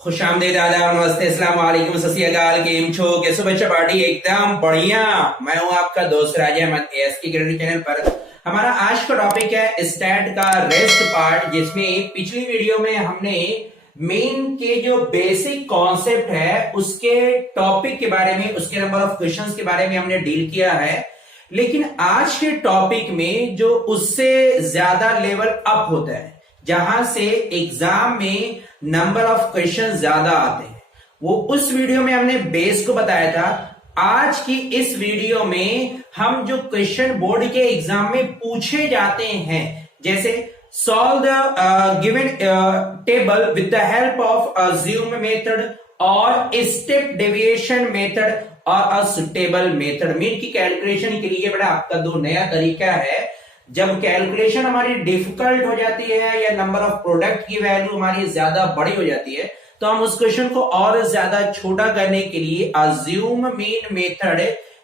खुशामदीद, आदाब, नमस्ते, अस्सलाम वालेकुम, सत श्री अकाल, केम छो, कैसे बच्चा पार्टी? एकदम बढ़िया। मैं हूं आपका दोस्त राजा अहमद एएसके क्रेडिट चैनल पर। हमारा आज का टॉपिक है स्टैट का रेस्ट पार्ट, जिसमें पिछली वीडियो में हमने मेन के जो बेसिक कॉन्सेप्ट है उसके टॉपिक के बारे में, उसके नंबर ऑफ क्वेश्चंस के बारे में हमने डील किया है। लेकिन आज के टॉपिक में जो उससे ज्यादा लेवल अप होता है, जहां से एग्जाम में नंबर ऑफ क्वेश्चन ज्यादा आते हैं, वो उस वीडियो में हमने बेस को बताया था। आज की इस वीडियो में हम जो क्वेश्चन बोर्ड के एग्जाम में पूछे जाते हैं, जैसे solve the given table with the help of assume method और स्टेप डेविएशन मेथड और अ सुटेबल मेथड। मीन की कैलकुलेशन के लिए बड़ा आपका दो नया तरीका है। जब कैलकुलेशन हमारी डिफिकल्ट हो जाती है या नंबर ऑफ प्रोडक्ट की वैल्यू हमारी ज्यादा बड़ी हो जाती है, तो हम उस क्वेश्चन को और ज्यादा छोटा करने के लिए अज्यूम मीन मेथड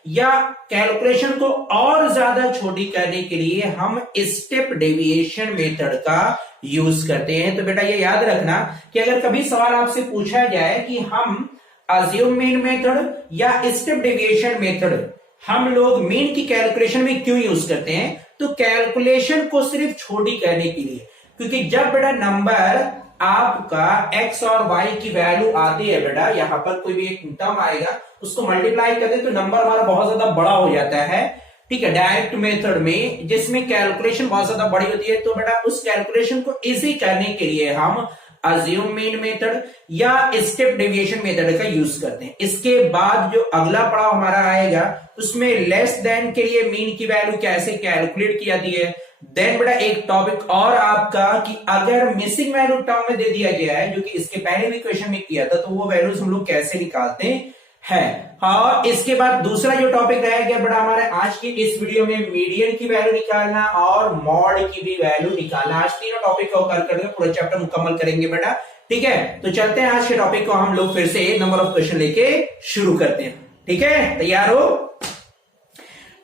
या कैलकुलेशन को और ज्यादा छोटी करने के लिए हम स्टेप डेविएशन मेथड का यूज करते हैं। तो बेटा ये याद रखना कि अगर कभी सवाल आपसे पूछा जाए कि हम अज्यूम मीन मेथड या स्टेप डेविएशन मेथड हम लोग मीन की कैलकुलेशन में क्यों यूज करते हैं, तो कैलकुलेशन को सिर्फ छोटी करने के लिए। क्योंकि जब बेटा नंबर आपका x और y की वैल्यू आती है, बेटा यहां पर कोई भी एक टर्म आएगा, उसको मल्टीप्लाई करते तो नंबर हमारा बहुत ज्यादा बड़ा हो जाता है। ठीक है, डायरेक्ट मेथड में जिसमें कैलकुलेशन बहुत ज्यादा बड़ी होती है, तो बेटा उस कैलकुलेशन को इजी करने के लिए हम अज्यूम मीन मेथड या स्टेप डेविएशन मेथड का यूज करते हैं। इसके बाद जो अगला पड़ाव हमारा आएगा, उसमें लेस देन के लिए मीन की वैल्यू कैसे कैलकुलेट की जाती है। देन बेटा एक टॉपिक और आपका कि अगर मिसिंग वैल्यू टर्म में दे दिया गया है, जो कि इसके पहले भी क्वेश्चन में किया था, तो वो वैल्यूज हम लोग कैसे निकालते हैं। और इसके बाद दूसरा जो टॉपिक रहेगा बेटा हमारे आज की इस वीडियो में, मीडियन की वैल्यू निकालना और मॉड की भी वैल्यू निकालना। आज तीनों टॉपिक को करके पूरा चैप्टर मुकम्मल करेंगे बेटा। ठीक है, तो चलते हैं आज के टॉपिक को हम लोग फिर से नंबर ऑफ क्वेश्चन लेके शुरू करते हैं। ठीक है, तैयार हो?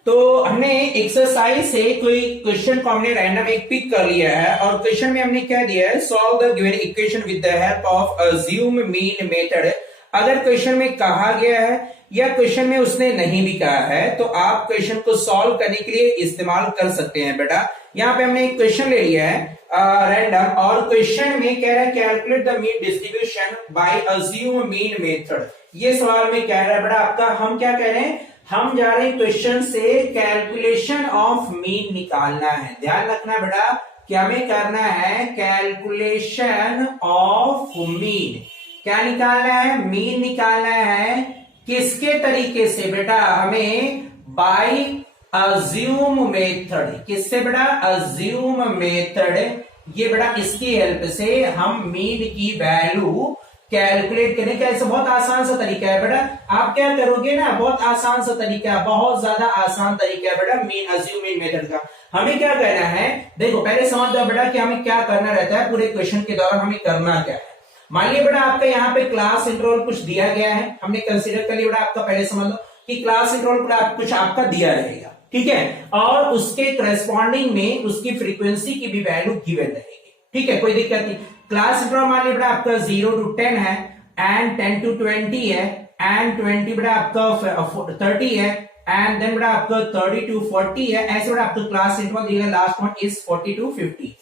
तो हमने एक्सरसाइज से कोई क्वेश्चन को हमने रैंडम एक पिक कर लिया है और क्वेश्चन में हमने क्या दिया है, solve the given equation with the help of assume mean method. अगर क्वेश्चन में कहा गया है या क्वेश्चन में उसने नहीं भी कहा है, तो आप क्वेश्चन को सॉल्व करने के लिए इस्तेमाल कर सकते हैं। बेटा यहाँ पे हमने एक क्वेश्चन ले लिया है रैंडम, और क्वेश्चन में कह रहा है calculate the mean distribution by assume mean method. ये सवाल में कह रहा है बेटा आपका, हम क्या कह रहे हैं, हम जा रहे हैं क्वेश्चन से कैलकुलेशन ऑफ मीन निकालना है। ध्यान रखना बेटा कि हमें करना है कैलकुलेशन ऑफ मीन। क्या निकालना है? मीन निकालना है। किसके तरीके से बेटा? हमें बाय अज्यूम मेथड। किससे बेटा? Assume method. ये बेटा इसकी हेल्प से हम मीन की वैल्यू कैलकुलेट करने का ऐसा बहुत आसान सा तरीका है बेटा। आप क्या करोगे ना, बहुत आसान सा तरीका है, बहुत ज्यादा आसान तरीका है बेटा मीन अज्यूम मीन मेथड का। हमें क्या करना है, देखो पहले समझ जाओ बेटा कि हमें क्या करना रहता है पूरे क्वेश्चन के दौरान, हमें करना क्या है। मान लिया बेटा आपका यहाँ पे क्लास इंटरवल कुछ दिया गया है, हमने कंसीडर कर लिया बेटा आपका, पहले समझ लो कि क्लास इंटरवल कुछ आपका दिया रहेगा। ठीक है, और उसके करस्पॉन्डिंग में उसकी फ्रीक्वेंसी की भी वैल्यू गिवन रहेगी। ठीक है, कोई दिक्कत नहीं। क्लास इंटरवल मान लिया बेटा आपका 0 to 10 है, एंड 10 to 20 है, एंड 20 बेटा आपका 30 है, एंड देन बेटा आपका 30 to 40 है। ऐसे बेटा आपका क्लास इंटरवल दिया गया, लास्ट वन इज 40 to 50।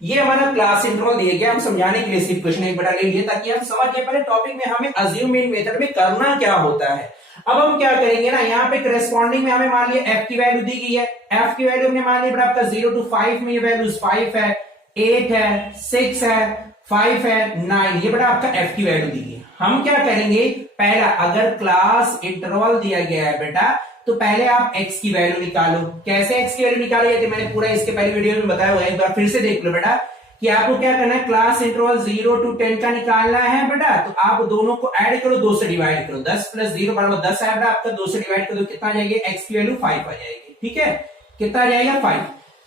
ये हमारा क्लास इंटरवल दिया गया। हम समझाने के लिए सिर्फ क्वेश्चन एक बेटा ले लिए ताकि हम समझ जाए पहले टॉपिक में हमें अज्यूम मीन मेथड में करना क्या होता है। अब हम क्या करेंगे ना, यहाँ पे करस्पॉन्डिंग में हमें मान लिया एफ की वैल्यू दी गई है। एफ की वैल्यू हमने मान लिया बेटा आपका 0 to 5 में ये वैल्यू 5 है, 8 है, 6 है, 5 है, 9, ये बेटा आपका एफ की वैल्यू दी गई है। हम क्या करेंगे, पहला अगर क्लास इंटरवल दिया गया है बेटा, तो पहले आप x की वैल्यू निकालो। कैसे x की वैल्यू निकाली जाती है, मैंने पूरा इसके पहले वीडियो में बताया हुआ है, एक बार फिर से देख लो बेटा कि आपको क्या करना है, क्लास इंटरवल 0 to 10 का निकालना है बेटा। तो आप दोनों को ऐड करो, 2 से डिवाइड करो, 10 + 0 = 10 है बेटा आपका, 2 से डिवाइड कर दो, कितना आ जाएगा, x की वैल्यू 5 आ जाएगी। ठीक है, कितना आ जाएगा, 5।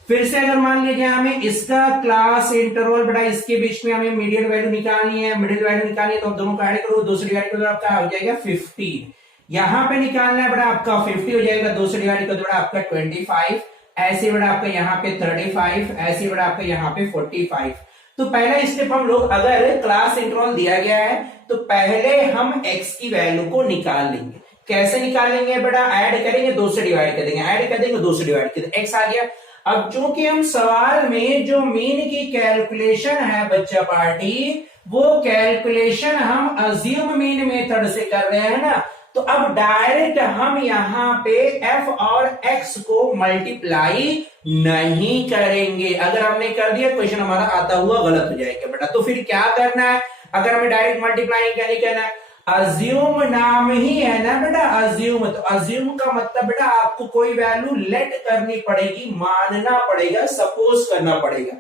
फिर से अगर मान लीजिए हमें इसका क्लास इंटरवल बेटा, इसके बीच में हमें मीडियन वैल्यू निकालनी है, मिडिल वैल्यू निकालनी है, तो आप दोनों को ऐड करो, 2 से डिवाइड कर दो, आपका हो जाएगा 15। यहां पे निकालना है बेटा आपका 50 हो जाएगा, 2 से डिवाइड कर दो बेटा आपका 25, ऐसे बेटा आपका यहाँ पे 35, ऐसे बेटा आपका यहाँ पे 45। तो पहला स्टेप हम लोग, अगर क्लास इंटरवल दिया गया है तो पहले हम x की वैल्यू को निकाल लेंगे। कैसे निकालेंगे बेटा? ऐड करेंगे, 2 से डिवाइड कर देंगे, ऐड कर देंगे, 2 से डिवाइड कर देंगे, x आ गया। अब चूंकि हम सवाल में जो मीन की कैलकुलेशन है बच्चा पार्टी, वो कैलकुलेशन हम अज्यूम मीन मेथड से कर रहे हैं ना, तो अब डायरेक्ट हम यहां पे f और x को मल्टीप्लाई नहीं करेंगे। अगर हमने कर दिया क्वेश्चन हमारा आता हुआ गलत हो जाएगा बेटा। तो फिर क्या करना है? अगर हमें डायरेक्ट मल्टीप्लाई क्या नहीं करना है, अज्यूम नाम ही है ना बेटा, अज्यूम। तो अज्यूम का मतलब बेटा आपको कोई वैल्यू लेट करनी पड़ेगी, मानना पड़ेगा, सपोज करना पड़ेगा।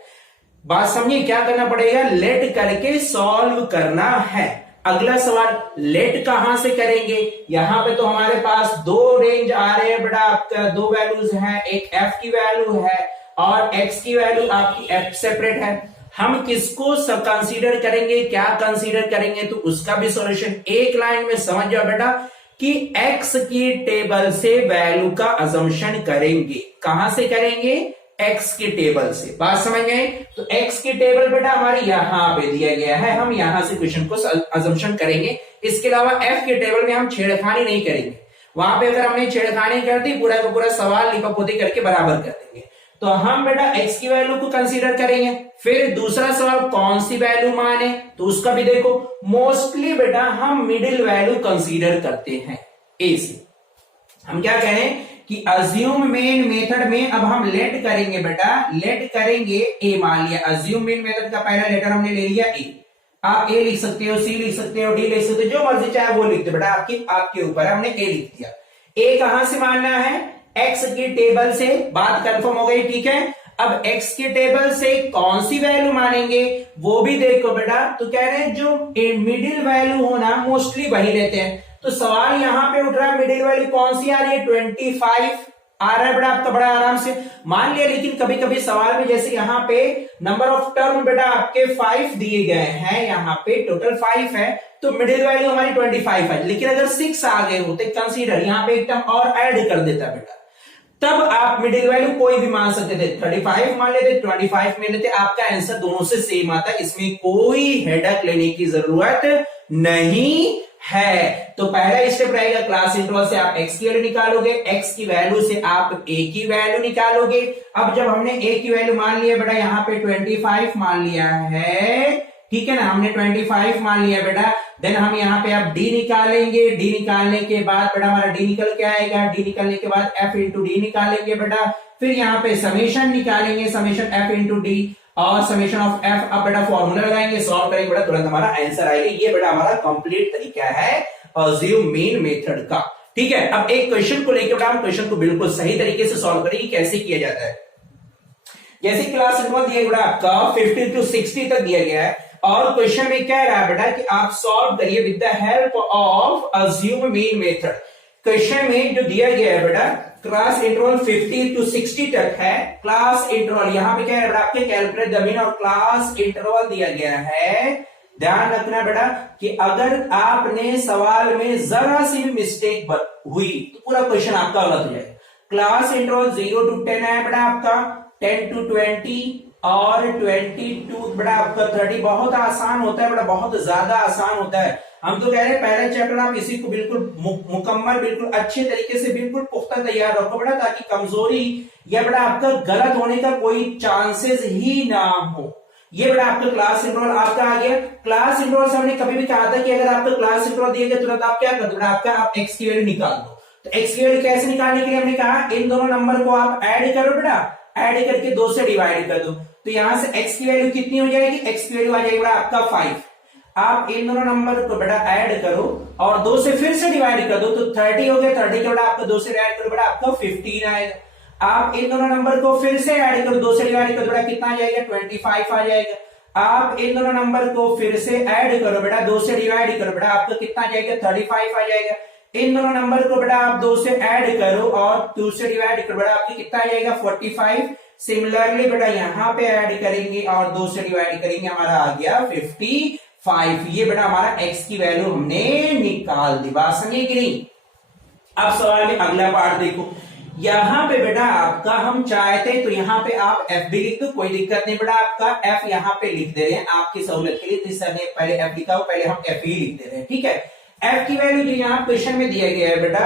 बात समझिए, क्या करना पड़ेगा? लेट करके सॉल्व करना है। अगला सवाल, लेट कहां से करेंगे? यहां पे तो हमारे पास 2 रेंज आ रहे हैं बेटा, आपका 2 वैल्यूज है, एक f की वैल्यू है और x की वैल्यू आपकी f सेपरेट है। हम किसको सब कंसीडर करेंगे, क्या कंसीडर करेंगे? तो उसका भी सॉल्यूशन एक लाइन में समझ जाओ बेटा कि x की टेबल से वैल्यू का अजम्पशन करेंगे। कहां से करेंगे? x की टेबल से। बात समझ गए? तो x की टेबल बेटा हमारे यहां पे दिया गया है, हम यहां से क्वेश्चन को अजम्पशन करेंगे। इसके अलावा f की टेबल में हम छेड़खानी नहीं करेंगे। वहां पे अगर हमने छेड़खानी कर दी, पूरा का पूरा सवाल लिपापोती करके बराबर कर देंगे। तो हम बेटा x की वैल्यू को कंसीडर करेंगे। फिर दूसरा सवाल, कौन सी वैल्यू माने? तो उसका भी देखो, मोस्टली बेटा हम मिडिल वैल्यू कंसीडर करते हैं। ए से हम क्या कह रहे हैं कि अज्यूम मेन मेथड में अब हम लेट करेंगे बेटा, लेट करेंगे ए। मान लिया अज्यूम मेन मेथड का पहला लेटर हमने ले लिया ए। आप ए लिख सकते हो, सी लिख सकते हो, डी लिख सकते हो, जो मर्जी चाहे वो लिख दो बेटा, आपके ऊपर। हमने ए लिख दिया। ए कहां से मानना है? एक्स की टेबल से। बात कंफर्म हो गई, ठीक है। अब एक्स की टेबल से कौन सी वैल्यू मानेंगे वो भी देखो बेटा। तो कह रहे हैं जो मिडिल वैल्यू होना मोस्टली वही लेते हैं। तो सवाल यहां पे उठ रहा है, मिडिल वैल्यू कौन सी आ रही है? 25 आ रहा है बेटा आपका, बड़ा आराम से मान लिया। लेकिन कभी कभी सवाल में जैसे यहाँ पे नंबर ऑफ टर्म बेटा आपके 5 दिए गए हैं, यहाँ पे टोटल 5 है, तो मिडिल वैल्यू हमारी 25 है। लेकिन अगर 6 आ गए होते कंसीडर, यहाँ पे एक टर्म और ऐड कर देता बेटा, तब आप मिडिल वैल्यू कोई भी मान सकते थे। 35 मान लेते, 25 मान लेते, आपका आंसर दोनों से सेम आता है। इसमें कोई हेडक लेने की जरूरत नहीं है। तो पहला स्टेप रहेगा, क्लास इंटरवल से आप x की वैल्यू निकालोगे, x की वैल्यू से आप a की वैल्यू निकालोगे। अब जब हमने a की वैल्यू मान लिया बेटा, यहाँ पे 25 मान लिया है, ठीक है ना, हमने 25 मान लिया बेटा। देन हम यहाँ पे अब d निकालेंगे। d निकालने के बाद बेटा हमारा d निकल के आएगा। d निकलने के बाद f इंटू डी निकालेंगे बेटा। फिर यहाँ पे समेशन निकालेंगे, समेशन f इंटू डी और समेशन ऑफ f। अब बेटा फॉर्मूला लगाएंगे, सॉल्व करेंगे बेटा, तुरंत हमारा आंसर आएगा। ये बेटा हमारा कंप्लीट तरीका है अज्यूम मीन मेथड का, ठीक है। अब एक क्वेश्चन को लेकर बेटा हम क्वेश्चन को बिल्कुल सही तरीके से सॉल्व करेंगे, कैसे किया जाता है। जैसे क्लास इंटरवल दिया बेटा आपका 50 to 60 तक दिया गया है और क्वेश्चन में कह रहा है बेटा कि आप सॉल्व करिए with the help of assume mean method. Question में जो दिया गया है बेटा, क्लास इंटरवल 50 to 60 तक है। क्लास इंटरवल यहाँ पे क्या है बेटा, आपके कैलकुलेट द मीन और क्लास इंटरवल दिया गया है। ध्यान रखना बेटा कि अगर आपने सवाल में जरा सी भी मिस्टेक हुई तो पूरा क्वेश्चन आपका गलत हो जाएगा। क्लास इंटरवल 0 to 10 है बेटा आपका, 10 to 20 और 22 बेटा आपका 30। बहुत आसान होता है बेटा, बहुत ज्यादा आसान होता है। हम तो कह रहे हैं पहला चैप्टर आप इसी को बिल्कुल मुकम्मल, बिल्कुल अच्छे तरीके से, बिल्कुल पुख्ता तैयार रखो बेटा, ताकि कमजोरी या बेटा आपका गलत होने का कोई चांसेस ही ना हो। ये बेटा आपका क्लास इंटरवल आपका आ गया। क्लास इंटरवल से हमने कभी भी कहा था कि अगर आपका क्लास इंटरवल दिया गया तुरंत आप क्या कर दो बेटा, आपका आप एक्स की वैल्यू निकाल दो। तो एक्स की वैल्यू कैसे निकालने के लिए हमने कहा, इन दोनों नंबर को आप ऐड करो बेटा, ऐड करके 2 से डिवाइड कर दो। तो यहां से x की वैल्यू कितनी हो जाएगी? x की वैल्यू आ जाएगी बेटा आपका 5। आप इन दोनों नंबर को बेटा ऐड करो और 2 से फिर से डिवाइड कर दो, तो 30 हो गया। 30 के बेटा आपका 2 से ऐड करो बेटा आपका 15 आएगा। आप इन दोनों नंबर को फिर से ऐड करो, 2 से डिवाइड करो बेटा कितना आ जाएगा? 25 आ जाएगा। आप इन दोनों नंबर को फिर से ऐड करो बेटा, 2 से डिवाइड करो बेटा आपका कितना आ जाएगा? 35 आ जाएगा। इन दोनों नंबर को बेटा आप 2 से ऐड करो और 2 से डिवाइड करो बेटा आपकी कितना आ जाएगा? 45। सिमिलरली बेटा यहाँ पे ऐड करेंगे और 2 से डिवाइड करेंगे, हमारा आ गया 55। ये बेटा हमारा x की वैल्यू हमने निकाल दी। बात समझे कि नहीं? अब सवाल में अगला पार्ट देखो, यहां पे बेटा आपका हम चाहते तो यहां पे आप एफ भी लिख दो, कोई दिक्कत नहीं बेटा, आपका एफ यहां पे लिख दे रहे हैं आपकी सहूलियत के लिए। तो सर ने पहले एफ लिखा हो, पहले हम एफ ही लिख दे रहे हैं, ठीक है। एफ की वैल्यू जो यहाँ क्वेश्चन में दिया गया है बेटा,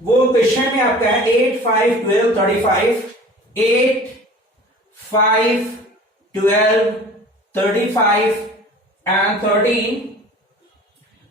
वो क्वेश्चन में आपका है 8, 5, 12, 35, 8, 5, 12, 35 and 13,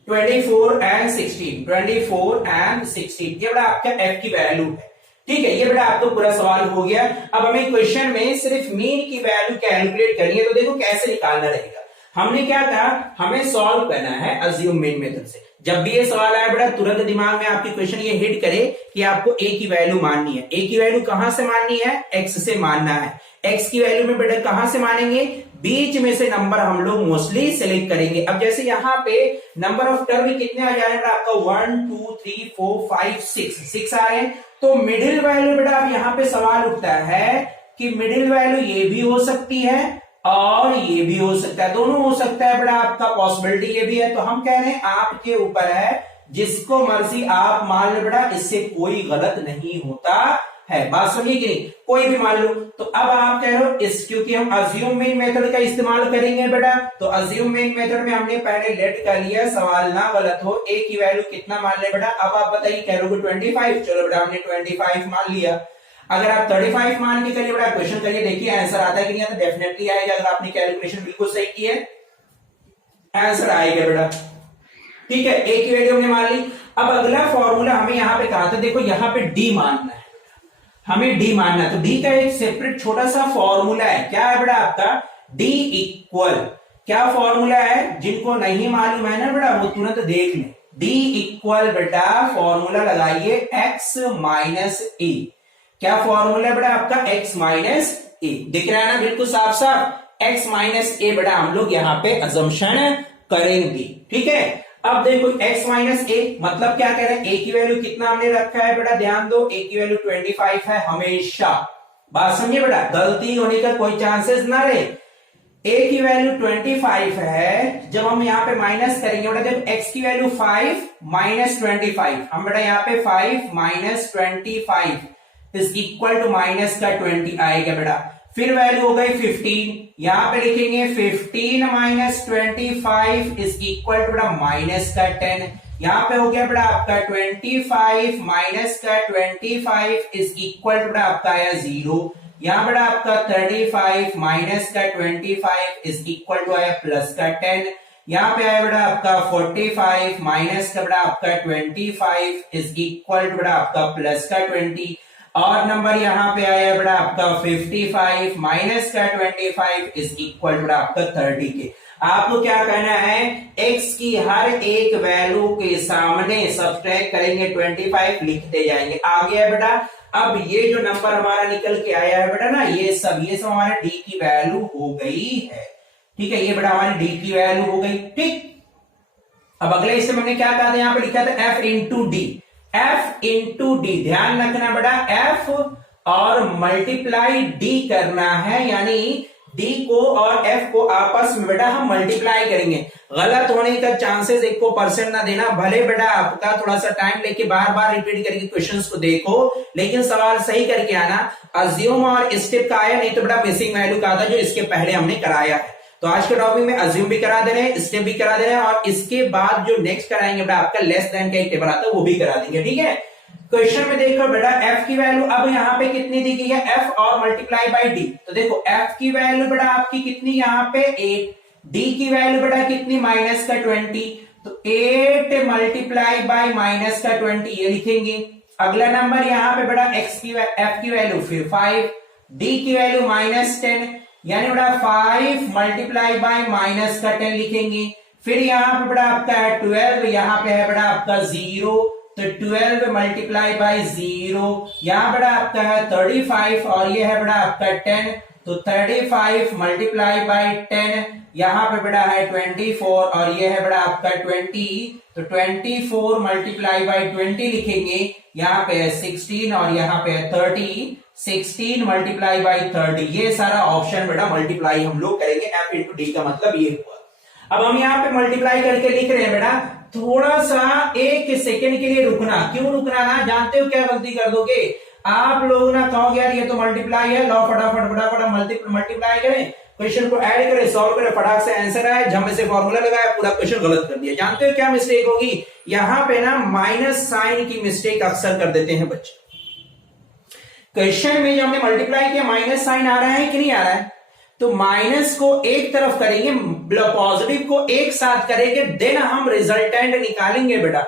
24 and 16, 24 and 16, ये बेटा आपका एफ की वैल्यू है, ठीक है। ये बेटा आपको पूरा सवाल हो गया। अब हमें क्वेश्चन में सिर्फ मीन की वैल्यू कैलकुलेट करनी है, तो देखो कैसे निकालना रहेगा। हमने क्या कहा, हमें सॉल्व करना है अज्यूम मीन मेथड से। जब भी ये सवाल आया बेटा, तुरंत दिमाग में आपकी क्वेश्चन ये हिट करे कि आपको ए की वैल्यू माननी है। ए की वैल्यू कहां से माननी है, एक्स से मानना है। एक्स की वैल्यू में बेटा कहां से मानेंगे, बीच में से नंबर हम लोग मोस्टली सिलेक्ट करेंगे। अब जैसे यहाँ पे नंबर ऑफ टर्म कितने आ जा रहे हैं आपका 1, 2, 3, 4, 5, 6 आ रहे हैं। तो मिडिल वैल्यू बेटा अब यहाँ पे सवाल उठता है कि मिडिल वैल्यू ये भी हो सकती है और ये भी हो सकता है, दोनों हो सकता है बेटा, आपका पॉसिबिलिटी ये भी है। तो हम कह रहे हैं आपके ऊपर है, जिसको मर्जी आप मान लो बेटा, इससे कोई गलत नहीं होता है। बात समझिए कि नहीं, कोई भी मान लो। तो अब आप कह रहे हो इस, क्योंकि हम अज्यूम मीन मेथड का इस्तेमाल करेंगे बेटा, तो अज्यूम मीन मेथड में हमने पहले लेट कर लिया, सवाल ना गलत हो। ए की वैल्यू कितना मान ले बेटा, अब आप बताइए, कह रहे हो 25, चलो बेटा हमने 25 मान लिया। अगर आप 35 मान के करिए बेटा, क्वेश्चन करिए, देखिए आंसर आता है कि नहीं आता, डेफिनेटली आएगा। अगर आपने कैलकुलेशन बिल्कुल सही की है, आंसर आएगा बेटा, ठीक है। ए की वैल्यू हमने मान ली। अब अगला फॉर्मूला हमें यहां पे कहा था, देखो यहां पे डी मानना है, हमें डी मानना है। तो डी का एक सेपरेट छोटा सा फॉर्मूला है, क्या है बेटा आपका, डी इक्वल, क्या फॉर्मूला है, जिनको नहीं मालूम है ना बेटा वो तुरंत देख लें। डी इक्वल बेटा फॉर्मूला लगाइए एक्स माइनस ए। क्या फॉर्मूला बेटा आपका, एक्स माइनस ए, दिख रहा है ना बिल्कुल साफ साफ, एक्स माइनस ए बेटा हम लोग यहाँ पे अजम्पशन करेंगे, ठीक है। अब देखो x माइनस ए मतलब क्या कह रहे हैं, ए की वैल्यू कितना हमने रखा है बेटा, ध्यान दो, ए की वैल्यू 25 है हमेशा। बात समझिए बेटा, गलती होने का कोई चांसेस ना रहे। ए की वैल्यू 25 है, जब हम यहाँ पे माइनस करेंगे बेटा, जब x की वैल्यू 5 माइनस 25, हम बेटा यहाँ पे 5 minus 25 is equal to minus का 20 आएगा बेटा। फिर वैल्यू हो गई 15, यहां पे लिखेंगे 15 माइनस 25 इज इक्वल टू बेटा माइनस का 10। यहां पे हो गया बेटा आपका 25 माइनस का 25 इज इक्वल टू बेटा आपका आया 0। यहां बेटा आपका 35 माइनस का 25 इज इक्वल टू आया प्लस का 10। यहां पे आया बेटा आपका 45 माइनस का बेटा आपका 25 इज इक्वल टू बेटा आपका प्लस का 20। और नंबर यहां पे आया बेटा आपका 55 माइनस का 25 इज इक्वल टू आपका 30 के। आपको क्या कहना है, x की हर एक वैल्यू के सामने सब्ट्रैक्ट करेंगे 25, लिखते जाएंगे। आ गया बेटा। अब ये जो नंबर हमारा निकल के आया है बेटा ना, ये सब हमारे d की वैल्यू हो गई है, ठीक है। ये बेटा हमारी d की वैल्यू हो गई, ठीक। अब अगले इससे मैंने क्या कहा था, यहाँ पे लिखा था f into D, f into D, ध्यान रखना बेटा, f और मल्टीप्लाई d करना है, यानी d को और f को आपस में बेटा हम मल्टीप्लाई करेंगे। गलत होने का चांसेस 1% ना देना, भले बेटा आपका थोड़ा सा टाइम लेके बार बार रिपीट करके क्वेश्चंस को देखो, लेकिन सवाल सही करके आना। अज्यूम और स्टेप का आया, नहीं तो बेटा मिसिंग वैल्यू का था जो इसके पहले हमने कराया है। तो आज के टॉपिक में अज्यूम भी करा दे रहे हैं, स्टेप भी करा दे रहे हैं, और इसके बाद जो नेक्स्ट कराएंगे बेटा आपका लेस देन का एक टेबल आता है वो भी करा देंगे, ठीक है। क्वेश्चन में देखो बेटा f की वैल्यू अब यहाँ पे कितनी दी गई है, f और मल्टीप्लाई बाई d। तो देखो f की वैल्यू बेटा आपकी कितनी यहाँ पे 8, d की वैल्यू बेटा कितनी माइनस का 20, तो 8 मल्टीप्लाई बाई माइनस का 20 ये लिखेंगे। अगला नंबर यहाँ पे बेटा f की वैल्यू फिर 5, d की वैल्यू माइनस 10, यानी बेटा 5 मल्टीप्लाई बाय माइनस का 10 लिखेंगे। फिर यहाँ पे बेटा आपका है 12, यहाँ पे है बेटा आपका 0, तो 12 मल्टीप्लाई बाय 0, यहाँ बेटा आपका है 35 और ये है बेटा आपका 10, तो 35 मल्टीप्लाई बाय 10, यहाँ पे बेटा है 24 और ये है बेटा आपका 20, तो 24 मल्टीप्लाई बाय 20 लिखेंगे। यहाँ पे है 16 और यहाँ पे है 30, 16 मल्टीप्लाई बाई 30, ये सारा ऑप्शन बेटा मल्टीप्लाई हम लोग करेंगे, f इंटू डी का मतलब ये हुआ। अब हम यहाँ पे मल्टीप्लाई करके लिख रहे हैं बेटा, थोड़ा सा एक सेकंड के लिए रुकना। क्यों रुकना ना, जानते हो क्या गलती कर दोगे, आप लोग ना कहोगे यार ये तो मल्टीप्लाई है, लो फटाफट फटाफट मल्टीप्लाई करें, क्वेश्चन को ऐड करें, सॉल्व करें, फटाक से आंसर आए, झम्मे से फॉर्मूला लगाया, पूरा क्वेश्चन गलत कर दिया। जानते हो क्या मिस्टेक होगी यहां पे ना, माइनस साइन की मिस्टेक अक्सर कर देते हैं बच्चे। क्वेश्चन में जो हमने मल्टीप्लाई किया माइनस साइन आ रहा है कि नहीं आ रहा है, तो माइनस को एक तरफ करेंगे, पॉजिटिव को एक साथ करेंगे, देन हम रिजल्टेंट निकालेंगे बेटा।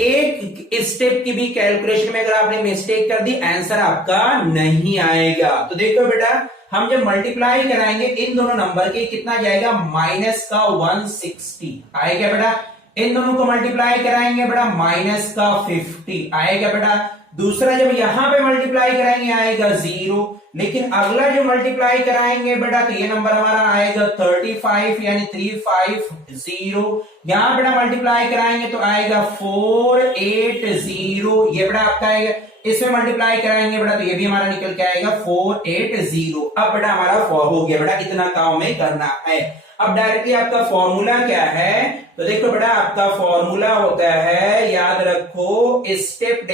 एक स्टेप की भी कैलकुलेशन में अगर आपने मिस्टेक कर दी, आंसर आपका नहीं आएगा। तो देखो बेटा, हम जब मल्टीप्लाई कराएंगे इन दोनों नंबर के, कितना जाएगा, माइनस का 160 आएगा बेटा। इन दोनों को मल्टीप्लाई कराएंगे बेटा, माइनस का 50 आएगा बेटा। दूसरा जब यहां पे मल्टीप्लाई कराएंगे आएगा 0, लेकिन अगला जो मल्टीप्लाई कराएंगे बेटा तो ये नंबर हमारा आएगा 35, यानी 350। यहां बेटा मल्टीप्लाई कराएंगे तो आएगा 480, ये बेटा आपका आएगा। इसमें मल्टीप्लाई कराएंगे बेटा तो ये भी हमारा निकल के आएगा 480। अब बेटा हमारा हो गया बेटा, इतना काम में करना है। अब डायरेक्टली आपका फॉर्मूला क्या है, तो देखो बेटा आपका फॉर्मूला होता है, याद रखो, स्टेप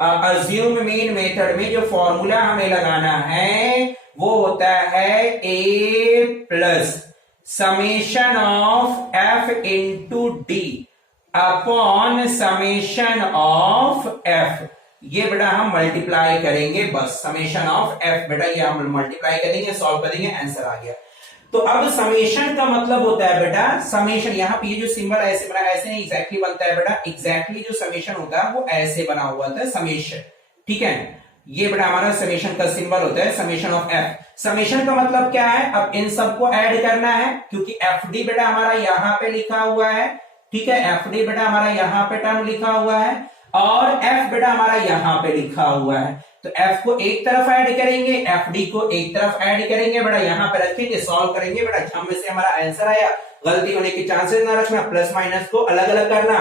अज्यूम मीन मेथड में जो फॉर्मूला हमें लगाना है वो होता है a plus summation of f into D upon summation of f। ये बेटा हम मल्टीप्लाई करेंगे, बस समेशन ऑफ f बेटा ये हम मल्टीप्लाई करेंगे, सॉल्व करेंगे, आंसर आ गया। तो अब समेशन का मतलब होता है बेटा, समेशन यहाँ पे ये जो सिंबल ऐसे बना, ऐसे नहीं एग्जैक्टली बनता है बेटा, एग्जैक्टली जो समेशन होता है वो ऐसे बना हुआ था समेशन, ठीक है। ये बेटा हमारा समेशन का सिंबल होता है, समेशन ऑफ एफ। समेशन का मतलब क्या है, अब इन सबको ऐड करना है, क्योंकि एफ डी बेटा हमारा यहाँ पे लिखा हुआ है, ठीक है, एफ डी बेटा हमारा यहाँ पे टर्म लिखा हुआ है, और एफ बेटा हमारा यहाँ पे लिखा हुआ है। तो f को एक तरफ ऐड करेंगे, एफ डी को एक तरफ ऐड करेंगे बेटा, यहां पे रखेंगे, सॉल्व करेंगे बेटा, झम में से हमारा आंसर आया। गलती होने के चांसेस ना रखना, प्लस माइनस को अलग अलग करना।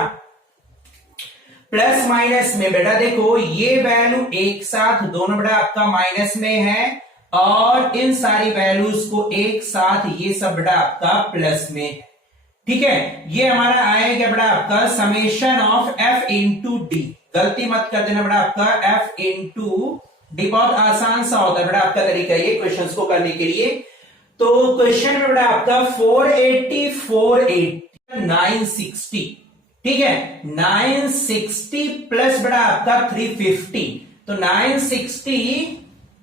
प्लस माइनस में बेटा देखो ये वैल्यू एक साथ दोनों बेटा आपका माइनस में है, और इन सारी वैल्यूज को एक साथ ये सब बेटा आपका प्लस में है, ठीक है। ये हमारा आएगा बेटा आपका summation of f into D. गलती मत कर देना बेटा, आपका f इंटू डी बहुत आसान सा होता है बेटा आपका तरीका ये क्वेश्चंस को करने के लिए। तो क्वेश्चन में बेटा आपका 480 960, ठीक है, 960 प्लस बेटा आपका 350, तो 960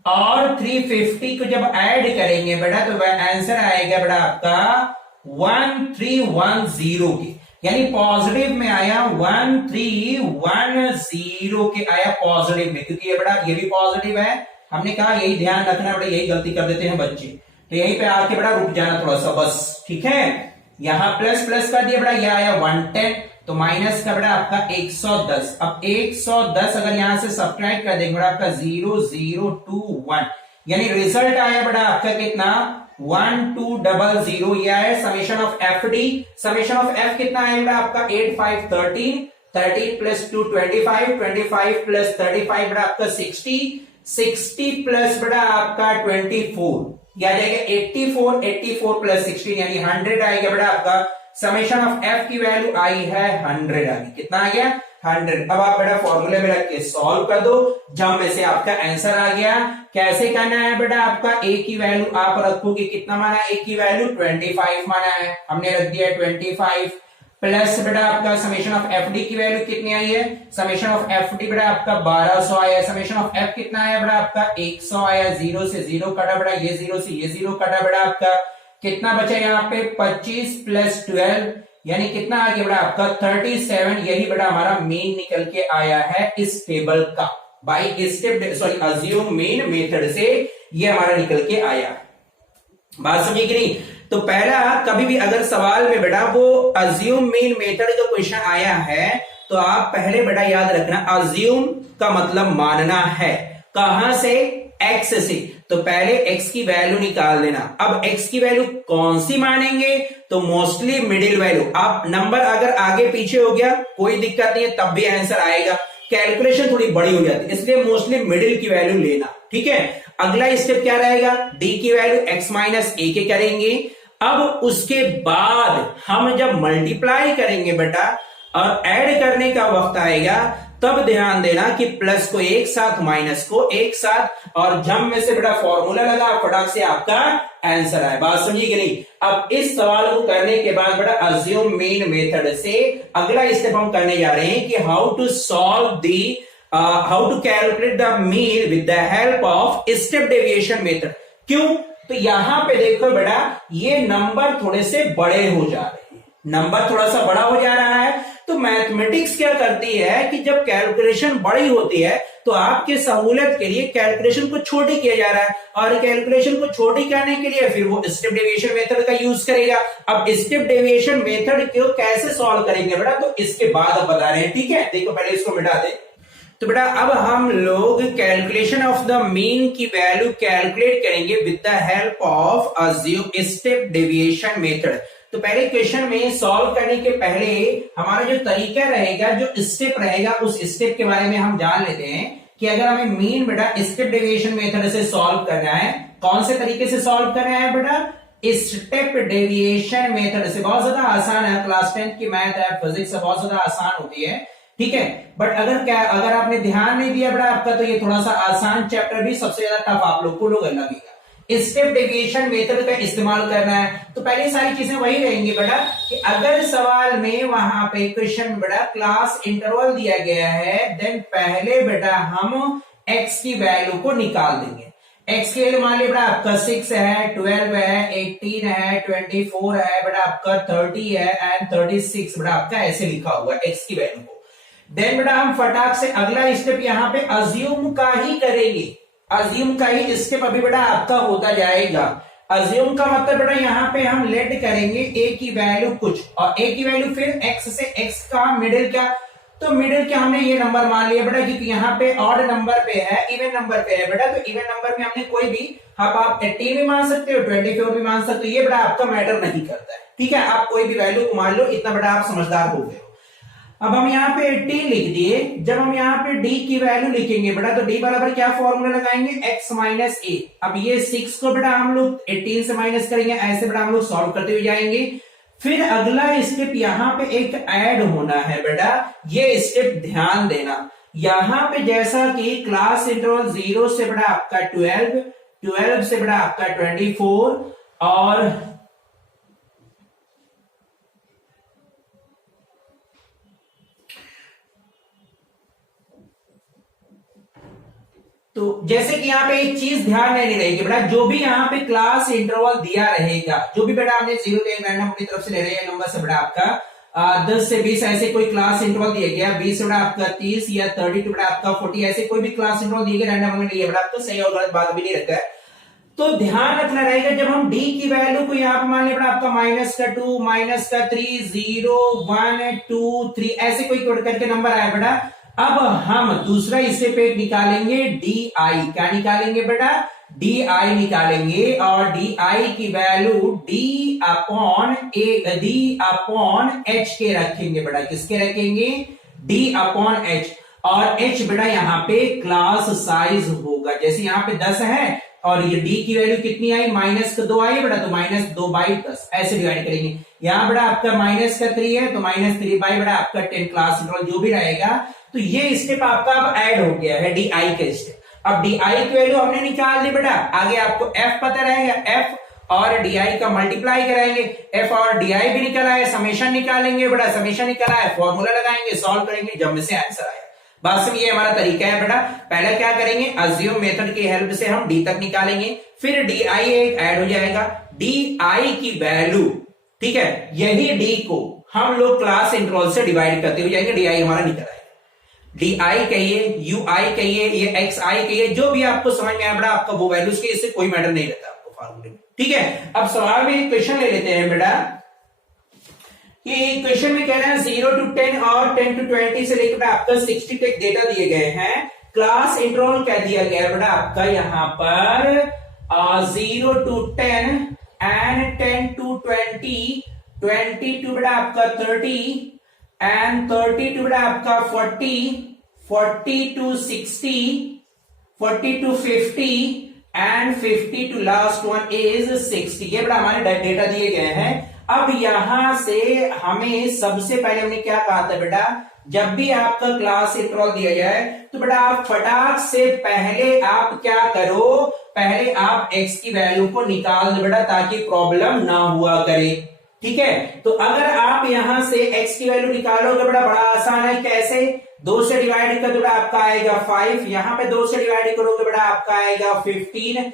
और 350 को जब ऐड करेंगे बेटा तो वह आंसर आएगा बेटा आपका 1310 के, यानी पॉजिटिव में आया 1310 के आया पॉजिटिव में, क्योंकि ये बड़ा ये भी पॉजिटिव है। हमने कहा यही ध्यान रखना बेटा, यही गलती कर देते हैं बच्चे, तो यहीं पे आके बड़ा रुक जाना थोड़ा सा बस, ठीक है। यहां प्लस प्लस कर दिया बेटा, ये आया 110, तो माइनस का बेटा आपका 110। अब 110 अगर यहां से सब्ट्रैक्ट कर देंगे बेटा आपका 0021, यानी रिजल्ट आया बेटा आपका कितना 1200। ये आया summation of F D. Summation of F कितना आएगा आपका 8513, 13 प्लस 2 25, 25 प्लस 35 बेटा आपका 60, 60 प्लस बेटा आपका 24, यह आ जाएगा 84, 84 प्लस 16 यानी 100 आएगा बेटा आपका। समेशन ऑफ एफ की वैल्यू आई है 100 आ गई, कितना आ गया 100। अब आप बेटा फॉर्मूले में रख के सॉल्व कर दो, जब में से आपका आंसर आ गया। कैसे करना है बेटा, आपका ए की वैल्यू आप रखोगे, कितना माना है ए की वैल्यू 25 माना है, हमने रख दिया 25 प्लस बेटा आपका समेशन ऑफ एफ डी की वैल्यू कितनी आई है, समेशन ऑफ एफ डी बेटा आपका 1200 आया। समेशन ऑफ एफ कितना आया बेटा आपका 100 आया, 0 से 0 कटा बेटा, ये 0 से ये 0 कटा बेटा, आपका कितना बचा यहाँ पे 25 प्लस 12 यानी कितना आ गया बेटा आपका 37। यही बेटा हमारा मीन निकल के आया है इस टेबल का, by step assume mean method से ये हमारा निकल के आया। बात समझी कि नहीं। तो पहला कभी भी अगर सवाल में बेटा वो अज्यूम मीन मेथड का क्वेश्चन आया है तो आप पहले बेटा याद रखना, अज्यूम का मतलब मानना है, कहां से, एक्स से, तो पहले x की वैल्यू निकाल देना। अब x की वैल्यू कौन सी मानेंगे, तो मोस्टली मिडिल वैल्यू। आप नंबर अगर आगे पीछे हो गया कोई दिक्कत नहीं है, तब भी आंसर आएगा, कैलकुलेशन थोड़ी बड़ी हो जाती है, इसलिए मोस्टली मिडिल की वैल्यू लेना, ठीक है। अगला स्टेप क्या रहेगा, d की वैल्यू x माइनस a के करेंगे। अब उसके बाद हम जब मल्टीप्लाई करेंगे बेटा और ऐड करने का वक्त आएगा तब ध्यान देना कि प्लस को एक साथ, माइनस को एक साथ, और जम में से बड़ा फॉर्मूला लगा, फटाक से आपका आंसर आए। बात समझी कि नहीं? अब इस सवाल को करने के बाद बड़ा अज्यूम मीन मेथड से अगला स्टेप हम करने जा रहे हैं कि how to solve the how to calculate the mean with the help of step deviation method. क्यों? तो यहां पे देखो बेटा, ये नंबर थोड़े से बड़े हो जा रहे हैं, नंबर थोड़ा सा बड़ा हो जा रहा है। तो मैथमेटिक्स क्या करती है कि जब कैलकुलेशन बड़ी होती है तो आपके सहूलियत के लिए कैलकुलेशन को छोटी किया जा रहा है, और कैलकुलेशन को छोटी करने के लिए फिर वो स्टेप डेविएशन मेथड का यूज करेगा। अब स्टेप डेविएशन मेथड को कैसे सॉल्व करेंगे बेटा, तो इसके बाद अब बता रहे हैं। ठीक है, देखो पहले इसको मिटा दे। तो बेटा अब हम लोग कैलकुलेशन ऑफ द मीन की वैल्यू कैलकुलेट करेंगे with the help of assume step deviation method. तो पहले क्वेश्चन में सॉल्व करने के पहले हमारा जो तरीका रहेगा, जो स्टेप रहेगा, उस स्टेप के बारे में हम जान लेते हैं कि अगर हमें मीन बेटा स्टेप डेविएशन मेथड से सॉल्व करना है, कौन से तरीके से सॉल्व करना है बेटा? स्टेप डेविएशन मेथड से। बहुत ज्यादा आसान है, क्लास 10 की मैथ है, फिजिक्स बहुत ज्यादा आसान होती है। ठीक है, बट अगर आपने ध्यान नहीं दिया बेटा आपका, तो ये थोड़ा सा आसान चैप्टर भी सबसे ज्यादा टफ आप लोग को लगेगा। स्टेप डेविएशन मेथड का इस्तेमाल करना है तो पहले सारी चीजें वही रहेंगी बेटा कि अगर सवाल में वहां पे क्वेश्चन में बेटा क्लास इंटरवल दिया गया है, देन पहले बेटा हम x की वैल्यू को निकाल देंगे। x की वैल्यू मान लिया बेटा आपका 6 है, 12 है, 18 है, 24 है, बेटा आपका 30 है एंड 36 बेटा आपका ऐसे लिखा हुआ है x की वैल्यू को। देन बेटा हम फटाक से अगला स्टेप यहाँ पे अज्यूम का ही करेंगे। अज्यूम का ही स्टेप अभी बेटा आपका होता जाएगा। अज्यूम का मतलब बेटा यहाँ पे हम लेट करेंगे a की वैल्यू कुछ, और a की वैल्यू फिर x से x का मिडिल क्या, तो मिडिल क्या हमने ये नंबर मान लिया बेटा, क्योंकि यहाँ पे ऑड नंबर पे है, इवन नंबर पे है बेटा, तो इवन नंबर में हमने कोई भी, आप 18 भी मान सकते हो, 24 भी मान सकते हो, ये बेटा आपका मैटर नहीं करता है। ठीक है, आप कोई भी वैल्यू को मान लो, इतना बेटा आप समझदार हो गए हो। अब हम यहाँ पे 18 लिख दिए। जब हम यहाँ पे d की वैल्यू लिखेंगे बेटा, तो d बराबर क्या फॉर्मूला लगाएंगे, x माइनस ए। अब ये 6 को बेटा हम लोग 18 से माइनस करेंगे, ऐसे बेटा हम लोग सॉल्व करते हुए जाएंगे। फिर अगला स्टेप यहाँ पे एक ऐड होना है बेटा, ये स्टेप ध्यान देना। यहाँ पे जैसा कि क्लास इंटरवल 0 से बेटा आपका 12, 12 से बेटा आपका 24 और तो जैसे कि यहाँ पे एक चीज ध्यान नहीं रहेगी बेटा, जो भी यहाँ पे क्लास इंटरवल दिया रहेगा, जो भी बेटा आपने 0 से रैंडम अपनी तरफ से ले रहे हैं नंबर से बेटा आपका 10 से 20 ऐसे कोई क्लास इंटरवल दिया गया, 20 से बेटा आपका 30 या 30 बेटा आपका 40 ऐसे कोई भी क्लास इंटरवल दिए गए रैंडम में नहीं है बेटा, आपको सही और गलत बात भी नहीं रखा है। तो ध्यान रखना रहेगा जब हम d की वैल्यू को यहाँ पे मान लिया बेटा आपका माइनस का 2, माइनस का 3, 0, 1, 2, 3 ऐसे कोई करके नंबर आया बेटा, अब हम दूसरा स्टेप एक निकालेंगे DI। क्या निकालेंगे बेटा, DI निकालेंगे, और DI की वैल्यू D अपॉन H के रखेंगे बेटा। किसके रखेंगे, D अपॉन H, और H बेटा यहाँ पे क्लास साइज होगा। जैसे यहाँ पे 10 है और ये D की वैल्यू कितनी आई, माइनस का 2 आई बेटा, तो माइनस 2/10 ऐसे डिवाइड करेंगे। यहाँ बेटा आपका माइनस का 3 है तो माइनस 3 बेटा आपका 10 क्लास इंटरवल जो भी रहेगा। तो ये स्टेप आपका अब ऐड हो गया है DI का स्टेप। अब DI की वैल्यू हमने निकाल दी बेटा, आगे आपको F पता रहेगा, F और DI का मल्टीप्लाई कराएंगे, F और DI भी निकला है, समेशन निकालेंगे बेटा, समेशन निकाला है, फॉर्मूला लगाएंगे, सॉल्व करेंगे, जब में से आंसर आएगा। बस ये हमारा तरीका है बेटा। पहले क्या करेंगे, अज्यूम मेथड की हेल्प से हम D तक निकालेंगे, फिर DI एक ऐड हो जाएगा, DI की वैल्यू, ठीक है, यही D को हम लोग क्लास इंटरवल से डिवाइड करते हुए जाएंगे, DI हमारा निकल आएगा। DI कहिए, UI कहिए, ये XI कहिए, जो भी आपको समझ में आया बेटा आपका वो वैल्यूज के, इससे कोई मैटर नहीं रहता आपको फार्मूले में। ठीक है, अब सवाल में एक क्वेश्चन ले लेते हैं बेटा, कि क्वेश्चन में कह रहे हैं 0 to 10 और 10 to 20 से लेकर आपका 60 तक डेटा दिए गए हैं। क्लास इंटरवल क्या दिया गया है बेटा आपका यहाँ पर 0 to 10 एंड 10 to 20, 20 to बेटा आपका 30 एंड 30 to बेटा आपका 40, 40 to 60, 40 to 50 and 50 to last one is 60। ये बेटा हमारे डेटा दिए गए हैं। अब यहां से हमें सबसे पहले हमने क्या कहा था बेटा, जब भी आपका क्लास इंटरवल दिया जाए तो बेटा आप फटाक से पहले आप क्या करो, पहले आप x की वैल्यू को निकाल दो बेटा, ताकि प्रॉब्लम ना हुआ करे। ठीक है, तो अगर आप यहां से x की वैल्यू निकालोगे बेटा, बड़ा आसान है। कैसे? 2 से डिवाइड कर दो बेटा, आपका आएगा 5, यहां पे 2 से डिवाइड करोगे बेटा, आपका आएगा 15।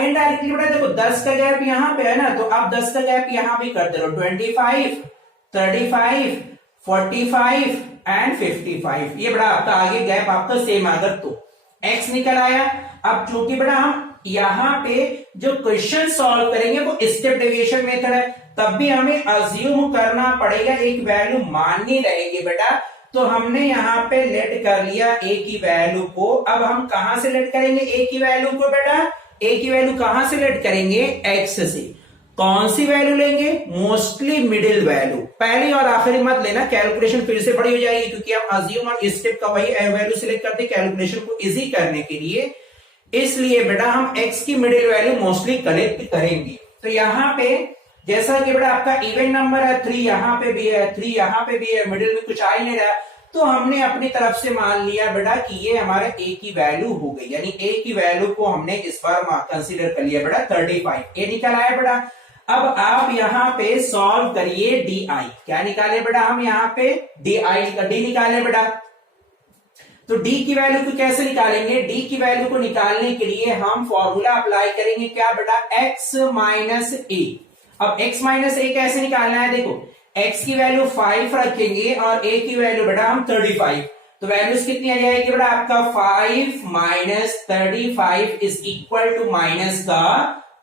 इनडायरेक्टली बेटा देखो 10 का गैप यहां पे है ना, तो आप 10 का गैप यहां भी कर दे, 25, 35, 45 एंड 55। ये बड़ा आपका आगे गैप आपका सेम आकर तो x निकल आया। अब चूंकि बेटा हम यहां पे जो क्वेश्चन सॉल्व करेंगे वो स्टेप डेविएशन मेथड है, तब भी हमें अज्यूम करना पड़ेगा, एक वैल्यू माननी रहेगी बेटा। तो हमने यहां पे लेट कर लिया a की वैल्यू को। अब हम कहां से लेट करेंगे a की वैल्यू को बेटा? a की वैल्यू कहां से लेट करेंगे? x से। कौन सी वैल्यू लेंगे? Mostly middle value. पहली और आखिरी मत लेना, कैलकुलेशन फिर से बड़ी हो जाएगी, क्योंकि हम अज्यूम और स्टेप का वही वैल्यू सिलेक्ट करते हैं कैलकुलेशन को इजी करने के लिए। इसलिए बेटा हम x की मिडिल वैल्यू मोस्टली कलेक्ट करेंगे। तो यहां पे जैसा कि बेटा आपका इवन नंबर है 3, यहां पे भी है 3, यहां पे भी है, मिडिल में कुछ आ ही नहीं रहा, तो हमने अपनी तरफ से मान लिया बेटा कि ये हमारे a की वैल्यू हो गई, यानी a की वैल्यू को हमने इस बार कंसीडर कर लिया बेटा 35। ये निकल आया बेटा। अब आप यहां पे सॉल्व करिए डी। क्या निकाले बेटा हम यहाँ पे? डी निकाले बेटा। तो d की वैल्यू को कैसे निकालेंगे? d की वैल्यू को निकालने के लिए हम फॉर्मूला अप्लाई करेंगे, क्या बेटा? x माइनस ए। अब x माइनस ए कैसे निकालना है? देखो x की वैल्यू 5 रखेंगे और a की वैल्यू बेटा हम 35, तो वैल्यूज कितनी आ जाएगी बेटा? आपका 5 minus 35 is equal to minus का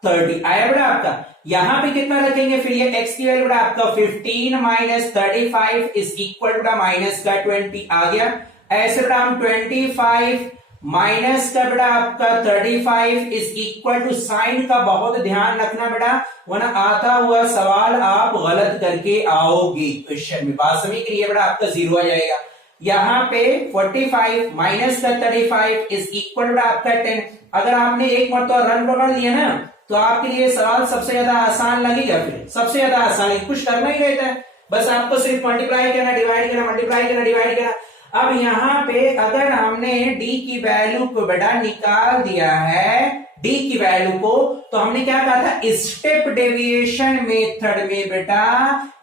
30 आया बेटा आपका। यहां पे कितना रखेंगे फिर? ये x की वैल्यू बेटा आपका 15 minus 35 is equal to minus का 20 आ गया। ऐसे बेटा हम 25 माइनस का बेटा आपका 35 इज इक्वल टू, साइन का बहुत ध्यान रखना बेटा, वरना आता हुआ सवाल आप गलत करके आओगे क्वेश्चन में। बात समझ रही है बेटा? आपका 0 आ जाएगा। यहाँ पे 45 माइनस का 35 इज इक्वल टू आपका 10। अगर आपने एक मरतबा रन पकड़ लिया ना, तो आपके लिए सवाल सबसे ज्यादा आसान लगेगा। फिर सबसे ज्यादा आसान है, कुछ करना ही रहता है, बस आपको सिर्फ मल्टीप्लाई करना, डिवाइड करना, मल्टीप्लाई करना, डिवाइड करना। अब यहाँ पे अगर हमने d की वैल्यू को बेटा निकाल दिया है, d की वैल्यू को, तो हमने क्या कहा था? स्टेप डेविएशन मेथड में बेटा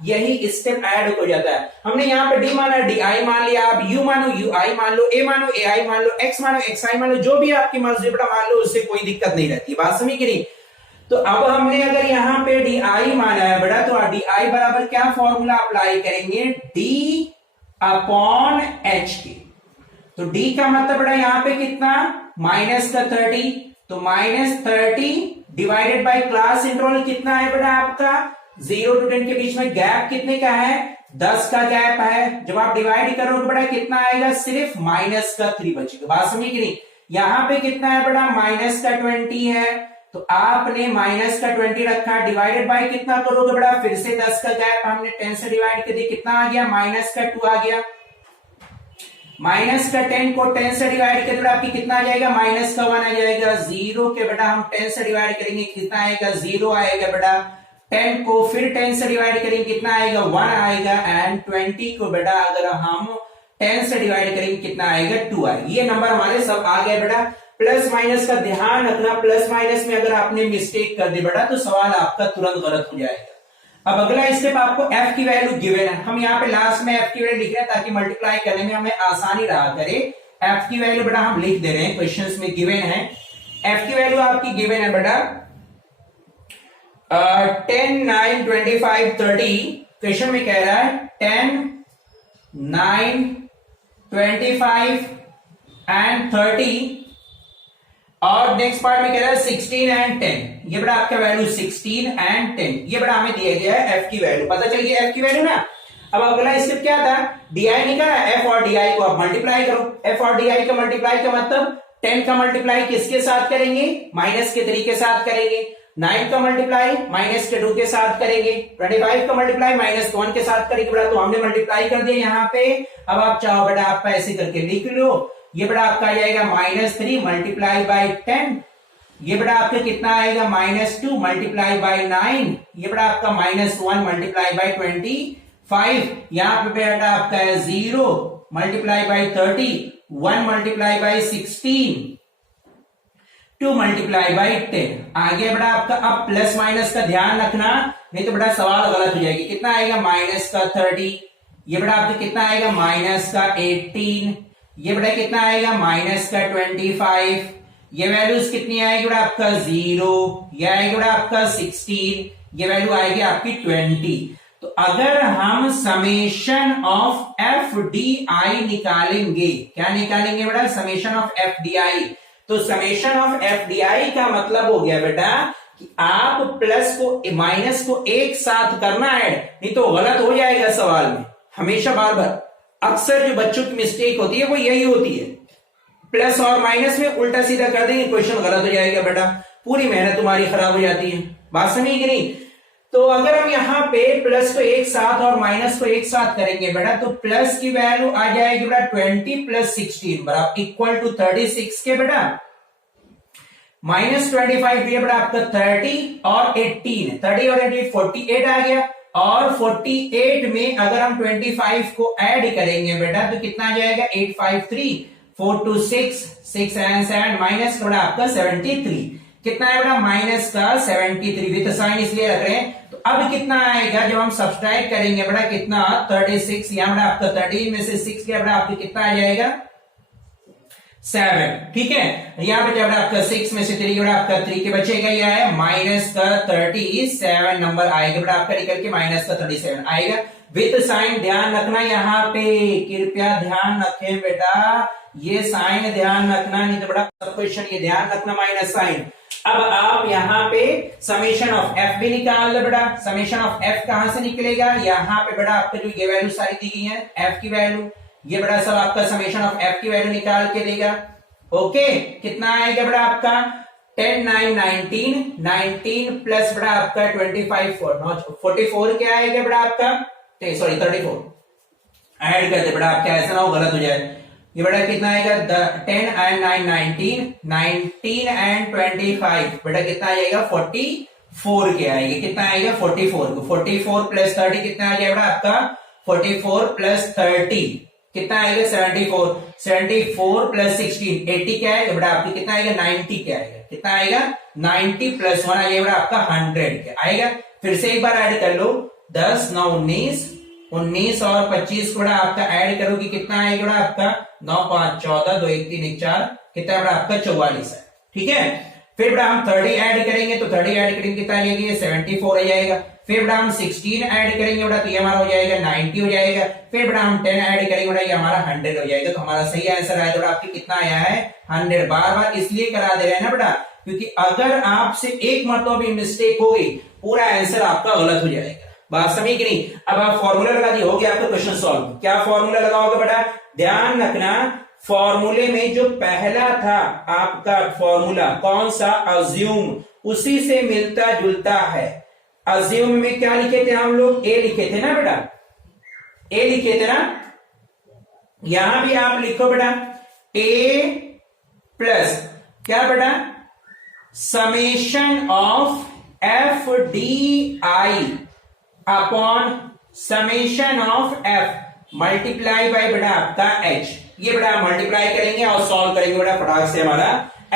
यही स्टेप ऐड हो जाता है। हमने यहाँ पे d माना, di मान लिया, आप u मानो ui मान लो, a मानो ai मान लो, x मानो xi मान लो, जो भी आपकी मर्जी बेटा मान लो, उससे कोई दिक्कत नहीं रहती। बात समझ की नहीं? तो अब हमने अगर यहाँ पे डी आई माना है बेटा, तो डी आई बराबर क्या फॉर्मूला अप्लाई करेंगे? डी अपॉन एच के। तो डी का मतलब बेटा यहाँ पे कितना? माइनस का 30, तो minus 30 divided by class interval कितना है बेटा आपका? 0 to 10 के बीच में गैप कितने का है? 10 का गैप है। जब आप डिवाइड करोगे बेटा कितना आएगा? सिर्फ माइनस का 3 बचेगा। बात समझी कि नहीं? यहाँ पे कितना है बेटा? माइनस का 20 है, तो आपने माइनस का 20 रखा, डिवाइडेड बाय कितना करोगे बेटा? फिर से 10 का गैप हमने 10 से डिवाइड कर दिया, कितना आ गया? माइनस का 2 आ गया। माइनस का 10 को 10 से डिवाइड कर आपकी कितना आ जाएगा? माइनस का 1 आ जाएगा। 0 के बेटा हम 10 से डिवाइड करेंगे, कितना आएगा? 0 आएगा बेटा। 10 को फिर 10 से डिवाइड करेंगे, कितना आएगा? 1 आएगा। एंड 20 को बेटा अगर हम 10 से डिवाइड करेंगे, कितना आएगा? 2 आएगा। ये नंबर हमारे सब आ गए बेटा। प्लस माइनस का ध्यान रखना, प्लस माइनस में अगर आपने मिस्टेक कर दी बेटा, तो सवाल आपका तुरंत गलत हो जाएगा। अब अगला स्टेप, आपको f की वैल्यू गिवन है, हम यहाँ पे लास्ट में f की वैल्यू लिख रहे हैं ताकि मल्टीप्लाई करने में हमें आसानी रहा करे। f की वैल्यू बेटा हम लिख दे रहे हैं, क्वेश्चंस में गिवन है। f की वैल्यू आपकी गिवन है बेटा 10, 9, 25, 30। क्वेश्चन में कह रहा है 10, 9, 25 एंड 30, और नेक्स्ट पार्ट में कह रहा है 16 एंड 10। ये बड़ा आपका वैल्यू 16 एंड 10, ये बड़ा हमें दिया गया है f की वैल्यू। पता चल गया f की वैल्यू ना। अब अगला स्टेप क्या था? di निकाला, f और di को आप मल्टीप्लाई करो। f और di का मल्टीप्लाई का मतलब 10 का मल्टीप्लाई किसके साथ करेंगे? माइनस के 3 के साथ करेंगे। 9 का मल्टीप्लाई माइनस के 2 के साथ करेंगे। 25 का मल्टीप्लाई माइनस 1 के साथ करेंगे बेटा। तो हमने मल्टीप्लाई कर दिया यहाँ पे। अब आप चाहो बेटा आप ऐसे करके लिख लो, ये बेटा आपका आ जाएगा -3 मल्टीप्लाई बाय 10। ये बेटा आपका कितना आएगा? -2 मल्टीप्लाई बाय 9। ये बेटा आपका -1 मल्टीप्लाई बाय 25। यहाँ पे बेटा आपका है 0 multiply by 30, 1 multiply by 16, 2 multiply by 10 आ गया बेटा आपका। अब प्लस माइनस का ध्यान रखना, नहीं तो बेटा सवाल गलत हो जाएगी। कितना आएगा माइनस का 30, ये बेटा आपका कितना आएगा माइनस का 18, ये बेटा कितना आएगा माइनस का 25, ये वैल्यूज कितनी आएगी बेटा आपका 0, ये आएगी बेटा आपका 16, ये वैल्यू आएगी आपकी 20। तो अगर हम summation of F D I निकालेंगे, क्या निकालेंगे बेटा summation of F D I, तो summation of F D I का मतलब हो गया बेटा कि आप प्लस को माइनस को एक साथ करना ऐड, नहीं तो गलत हो जाएगा सवाल में। हमेशा बार बार अक्सर जो बच्चों की मिस्टेक होती है वो यही होती है, प्लस और माइनस में उल्टा सीधा कर देंगे, क्वेश्चन गलत हो जाएगा बेटा, पूरी मेहनत तुम्हारी खराब हो जाती है। बात समझी कि नहीं? तो अगर हम यहां पे प्लस को एक साथ और माइनस को एक साथ करेंगे बेटा, तो प्लस की वैल्यू आ जाएगी बेटा 20 प्लस 16 बराबर इक्वल टू 36 के बेटा, माइनस 25 ये बेटा आपका 30 और 18, 30 और 18 48 आ गया, और 48 में अगर हम 25 को ऐड करेंगे बेटा तो कितना आ जाएगा 853, 4 to 6, 6 and 7 माइनस बेटा आपका 73, कितना है बेटा माइनस का 73 विद साइन इसलिए रख रहे हैं। तो अब कितना आएगा जब हम सब्सट्रैक्ट करेंगे बेटा कितना 36, यहां बेटा आपका 13 में से 6 के बेटा आपका कितना आ जाएगा 7, ठीक है। यहां पे जब आपका 6 में से 3 बेटा आपका 3 के बचेगा, यह है माइनस का 37 नंबर आएगा बेटा आपका निकल के, माइनस का 37 आएगा विद साइन। ध्यान रखना यहाँ पे, कृपया ध्यान रखें बेटा, ये साइन ध्यान रखना, नहीं तो बड़ा क्वेश्चन ये ध्यान रखना माइनस साइन। अब आप यहाँ पे समेशन ऑफ एफ भी निकाल लो बेटा, समेशन ऑफ एफ कहां से निकलेगा, यहाँ पे बेटा आपको जो ये वैल्यू सारी दी गई है एफ की वैल्यू, ये बड़ा सब आपका समेशन ऑफ एफ की वैल्यू निकाल के देगा। ओके, कितना आएगा बड़ा आपका 10 9 19, 19 प्लस बड़ा आपका 25 44 क्या आएगा बड़ा आपका, सॉरी 34 ऐड करते बड़ा आपका, ऐसा ना हो गलत हो जाए। ये बड़ा कितना आएगा 10 and 9 19, 19 and 25 बेटा कितना आ जाएगा 44 के आएगा, कितना आएगा 44 को 44 प्लस 30 कितना आ जाएगा आपका 44 प्लस 30 कितना आएगा 74, 74 प्लस 16 80 क्या आएगा बेटा आपकी, कितना आएगा 90 क्या आएगा, कितना आएगा 90 प्लस 1 आएगा बेटा आपका 100 क्या आएगा। फिर से एक बार ऐड कर लो, 10 9 19, 19 और 25 को आपका ऐड करोगे कितना आएगा बेटा आपका 9 5 14, 2 1 3 1 4, कितना बेटा आपका 44 है, ठीक है। फिर बेटा हम 30 ऐड करेंगे, तो 30 ऐड करेंगे कितना आ जाएगा 74 हो जाएगा। फिर बेटा हम 16 ऐड करेंगे बेटा तो ये हमारा हो जाएगा 90 हो जाएगा। फिर बेटा हम 10 ऐड करेंगे बेटा ये हमारा 100 हो जाएगा। तो हमारा सही आंसर आया बेटा आपकी कितना आया है 100। बार बार इसलिए करा दे रहे हैं ना बेटा, क्योंकि अगर आपसे एक मरतबा भी मिस्टेक हो गई पूरा आंसर आपका गलत हो जाएगा। बात समझी कि नहीं? अब आप फॉर्मूला लगा दिए, हो गया आपका क्वेश्चन सॉल्व। क्या फॉर्मूला लगाओगे बेटा, ध्यान रखना फॉर्मूले में जो पहला था आपका फॉर्मूला कौन सा, अज्यूम, उसी से मिलता जुलता है। अज्यूम में क्या लिखे थे हम लोग, ए लिखे थे ना बेटा, ए लिखे थे ना, यहां भी आप लिखो बेटा ए प्लस क्या बेटा summation of F D I upon summation of F multiply by बेटा आपका एच। ये बेटा मल्टीप्लाई करेंगे और सॉल्व करेंगे बेटा, फटाक से हमारा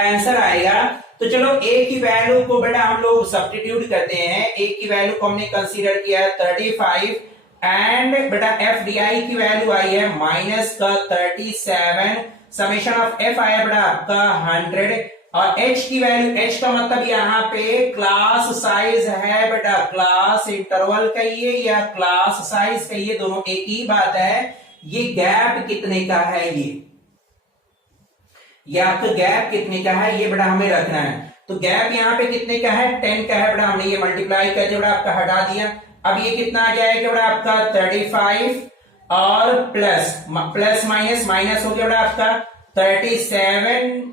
आंसर आएगा। तो चलो ए की वैल्यू को बेटा हम लोग सब्स्टिट्यूट करते हैं। ए की वैल्यू को हमने कंसीडर किया है 35 एंड बेटा एफ डी आई की वैल्यू आई है माइनस का 37, समेशन ऑफ एफ आया बेटा आपका 100 और एच की वैल्यू, एच का मतलब यहाँ पे क्लास साइज है बेटा, क्लास इंटरवल कहिए या क्लास साइज कहिए, दोनों एक ही बात है। ये गैप कितने का है, ये आपका गैप कितने का है ये बेटा हमें रखना है। तो गैप यहाँ पे कितने का है 10 का है बेटा, हमने ये मल्टीप्लाई करके बेटा आपका हटा दिया। अब ये कितना आ जाएगा बेटा आपका 35 और प्लस माइनस माइनस हो गया बेटा आपका 37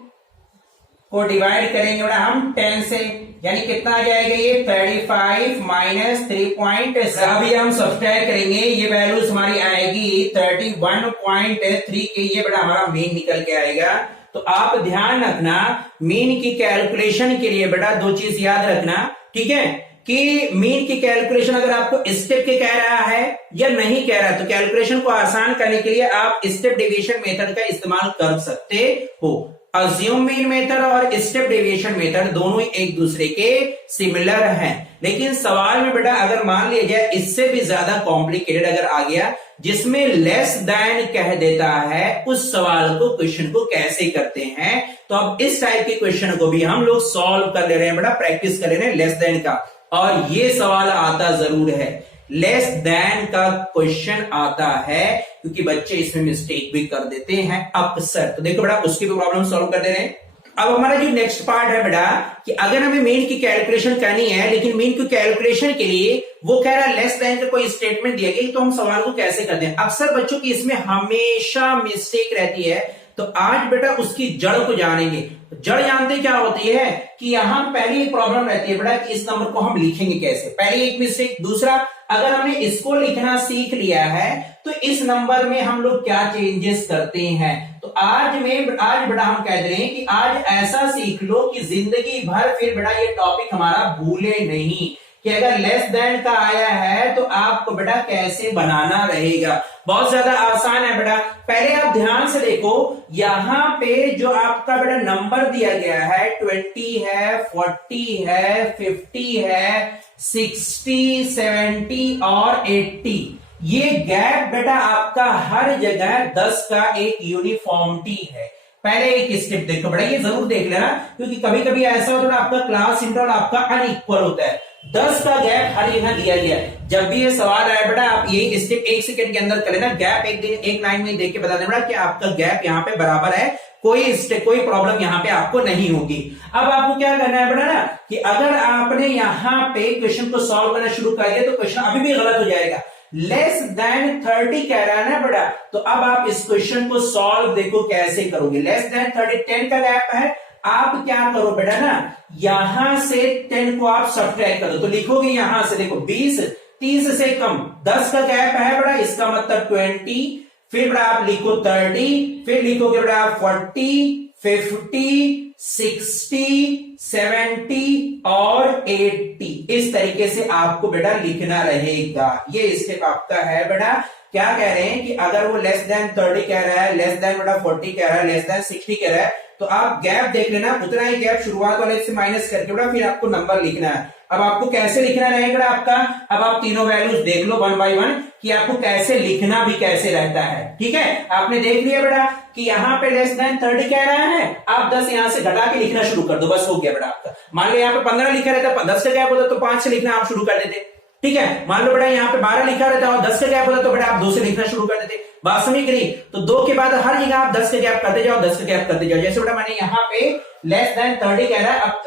को डिवाइड करेंगे बेटा हम 10 से, यानी कितना आ जाएगा ये 35 माइनस 3.7। अभी हम सब्सट्रैक्ट करेंगे, ये वैल्यूज हमारी आएगी 31.3 के, ये बेटा हमारा मीन निकल के आएगा। तो आप ध्यान रखना मीन की कैलकुलेशन के लिए बेटा दो चीज याद रखना, ठीक है। कि मीन की कैलकुलेशन अगर आपको स्टेप के कह रहा है या नहीं कह रहा है, तो कैलकुलेशन को आसान करने के लिए आप स्टेप डेविएशन मेथड का इस्तेमाल कर सकते हो। अज्यूम मीन मेथड और स्टेप डेविएशन मेथड दोनों ही एक दूसरे के सिमिलर हैं, लेकिन सवाल में बेटा अगर मान लिया जाए इससे भी ज्यादा कॉम्प्लिकेटेड अगर आ गया जिसमें लेस देन कह देता है, उस सवाल को क्वेश्चन को कैसे करते हैं। तो अब इस टाइप के क्वेश्चन को भी हम लोग सॉल्व कर ले रहे हैं बेटा, प्रैक्टिस कर ले रहे हैं लेस देन का। और ये सवाल आता जरूर है, लेस देन का क्वेश्चन आता है, क्योंकि बच्चे इसमें मिस्टेक भी कर देते हैं अक्सर। तो देखो बेटा उसकी भी प्रॉब्लम सॉल्व कर दे रहे हैं। अब हमारा जो नेक्स्ट पार्ट है बेटा कि अगर हमें मीन की कैलकुलेशन करनी है, लेकिन मीन की कैलकुलेशन के लिए वो कह रहा है लेस देन का कोई स्टेटमेंट दिया गया, तो हम सवाल को कैसे करते हैं। अक्सर बच्चों की इसमें हमेशा मिस्टेक रहती है, तो आज बेटा उसकी जड़ को जानेंगे। जड़ जानते क्या होती है कि यहां पहली एक प्रॉब्लम रहती है बेटा कि इस नंबर को हम लिखेंगे कैसे, पहली एक मिस्टेक। दूसरा, अगर हमने इसको लिखना सीख लिया है तो इस नंबर में हम लोग क्या चेंजेस करते हैं। तो आज बेटा हम कह रहे हैं कि आज ऐसा सीख लो कि जिंदगी भर फिर बेटा ये टॉपिक हमारा भूले नहीं, कि अगर लेस देन का आया है तो आपको बेटा कैसे बनाना रहेगा। बहुत ज्यादा आसान है बेटा। पहले आप ध्यान से देखो, यहां पे जो आपका बेटा नंबर दिया गया है 20 है, 40 है, 50 है, 60, 70 और 80, ये गैप बेटा आपका हर जगह 10 का एक यूनिफॉर्मिटी है। पहले एक स्टेप देखो बेटा, ये जरूर देख लेना, क्योंकि कभी कभी ऐसा होता है आपका क्लास इंटरवल आपका अनइक्वल होता है। 10 का गैप हर जगह दिया गया है। जब भी ये सवाल आया बेटा आप ये स्टेप 1 सेकंड के अंदर कर लेना, गैप एक लाइन में देख के बता देना बेटा कि आपका गैप यहाँ पे बराबर है, कोई प्रॉब्लम यहाँ पे आपको नहीं होगी। अब आपको क्या करना है बेटा ना कि अगर आपने यहाँ पे क्वेश्चन को सॉल्व करना शुरू कर दिया तो क्वेश्चन अभी भी गलत हो जाएगा। लेस देन 30 कह रहा है ना बेटा, तो अब आप इस क्वेश्चन को सॉल्व देखो कैसे करोगे। लेस देन 30, 10 का गैप है, आप क्या करो बेटा ना, यहां से 10 को आप सब्ट्रैक्ट कर दो, तो लिखोगे यहां से देखो 20, 30 से कम, 10 का गैप है बेटा, इसका मतलब 20, फिर बेटा आप लिखो 30, फिर लिखोगे बेटा आप 40, 50, 60, 70 और 80। इस तरीके से आपको बेटा लिखना रहेगा। ये स्टेप आपका है बेटा। क्या कह रहे हैं कि अगर वो लेस देन 30 कह रहा है, लेस देन बेटा 40 कह रहा है, लेस देन 60 कह रहा है, तो आप गैप देख लेना, उतना ही गैप शुरुआत वाले से माइनस करके बेटा फिर आपको नंबर लिखना है। अब आपको कैसे लिखना रहेगा आपका, अब आप तीनों वैल्यूज देख लो 1 बाय 1 कि आपको कैसे लिखना भी कैसे रहता है। ठीक है, आपने देख लिया बेटा कि यहाँ पे लेस देन 30 कह रहा है, आप 10 यहां से घटा के लिखना शुरू कर दो, बस हो गया बेटा आपका। मान लो यहाँ पे 15 लिखा रहता, 10 का गैप होता तो 5 से लिखना आप शुरू कर देते। ठीक है, मान लो बेटा यहाँ पे 12 लिखा रहता और 10 का गैप होता तो बेटा आप 2 से लिखना शुरू कर देते। बात समझ गई? तो 2 के बाद हर जगह आप 10 का गैप करते जाओ, 10 का गैप करते जाओ। जैसे बेटा मैंने यहाँ पे लेस देन 30 कह रहा है, अब